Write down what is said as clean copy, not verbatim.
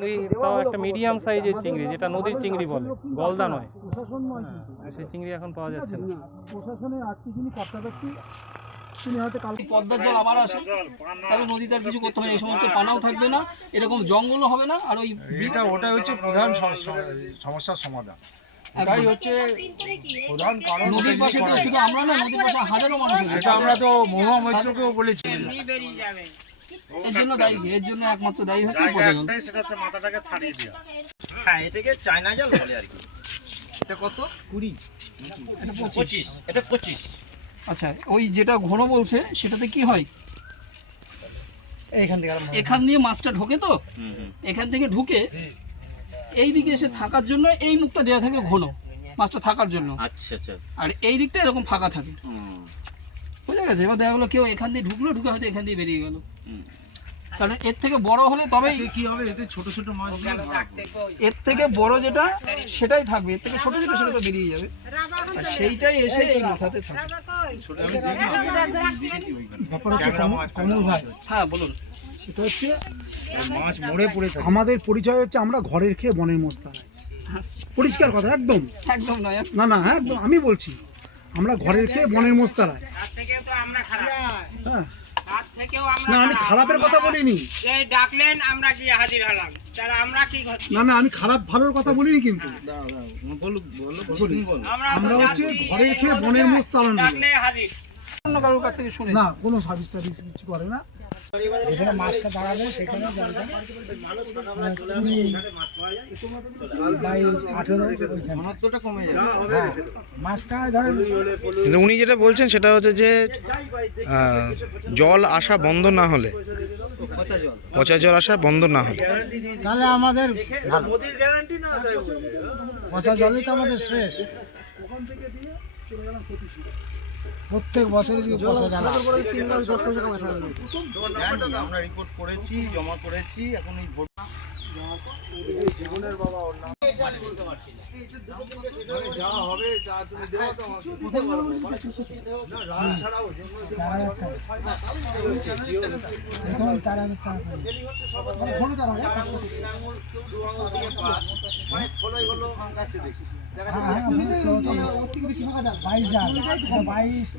চিংড়িটাও একটা মিডিয়াম সাইজের চিংড়ি, যেটা নদীর চিংড়ি বলে, গলদা নয়। সেই চিংড়ি এখন পাওয়া যাচ্ছে না। প্রশাসনের আজকে যিনি কর্তা ব্যক্তি তিনি হয়তো কালকে পদ্মার জল আবার আসে, তাহলে নদীতে আর কিছু করতে হবে না, এই সমস্ত পানাও থাকবে না, এরকম জঙ্গলও হবে না। আর ওই ওটা হচ্ছে প্রধান সমস্যার সমাধান। এটাই হচ্ছে প্রধান কারণ। নদীর পাশে তো শুধু আমরা না, নদীর পাশে হাজারো মানুষ আছে। এটা আমরা তো মহুয়া মৈত্রকেও বলেছি। এর জন্য দায়ী, এর জন্য একমাত্র দায়ী হচ্ছে প্রশাসন। সেটা হচ্ছে মাথাটাকে ছাড়িয়ে দেওয়া। হ্যাঁ, এটাকে চায়না জাল বলে আর কি। এটা কত? 20, এটা 25। এটা 25। আচ্ছা, ওই যেটা ঘন বলছে সেটাতে কি হয়, এখান দিয়ে মাছটা ঢোকে তো, এখান থেকে ঢুকে এই দিকে এসে থাকার জন্য এই মুখটা দেওয়া থাকে ঘন, মাছটা থাকার জন্য। আচ্ছা আচ্ছা। আর এই দিকটা এরকম ফাঁকা থাকে, বুঝে গেছে? এবার দেখা গেলো কেউ এখান দিয়ে ঢুকলো, ঢুকে হয়তো এখান দিয়ে বেরিয়ে গেল। কারণ এর থেকে বড় হলে তবেই কি হবে, এতে ছোট ছোট মাছ এর থেকে বড় যেটা সেটাই থাকবে, এর থেকে ছোট যেটা সেটা তো বেরিয়ে যাবে, আর সেইটাই এসে এই মাথাতে থাকবে। ব্যাপার হচ্ছে কমল ভাই, হ্যাঁ বলুন। সেটা হচ্ছে মাছ মরে পড়ে থাকে। আমাদের পরিচয় হচ্ছে আমরা ঘরের খেয়ে বনের মোস্তান, পরিষ্কার কথা একদম। একদম নয়, না না একদম আমি বলছি, আমরা ঘরের খেয়ে বনের মোস্তারায়। হ্যাঁ না, আমি খারাপের কথা বলিনি। ডাকলেন আমরা গিয়ে হাজির হলাম, তাহলে আমরা কি করছি? না না, আমি খারাপ ভালোর কথা বলিনি, কিন্তু আমরা হচ্ছে ঘরের খেয়ে বনের মোষ তাড়ানো। ডাকলে হাজির। অন্য কারোর কাছ থেকে শুনে না, কোনো সার্ভিস টার্ভিস কিছু করে না। যেখানে মাছটা দাঁড়াবে সেখানে মাছটা ধরেন। কিন্তু উনি যেটা বলছেন সেটা হচ্ছে যে জল আসা বন্ধ না হলে, পচা জল আসা বন্ধ না হলে তাহলে আমাদের পচা জলই তো আমাদের শেষ। ওখান থেকে দিয়ে চলে গেলাম সতীশী। প্রত্যেক বছরই পচা জল আমরা রিপোর্ট করেছি, জমা করেছি। এখন এই জীবনের বাবা ওর নাম যা হবে তা তুমি দেওয়া তো না, রাত ছাড়াও বাইশ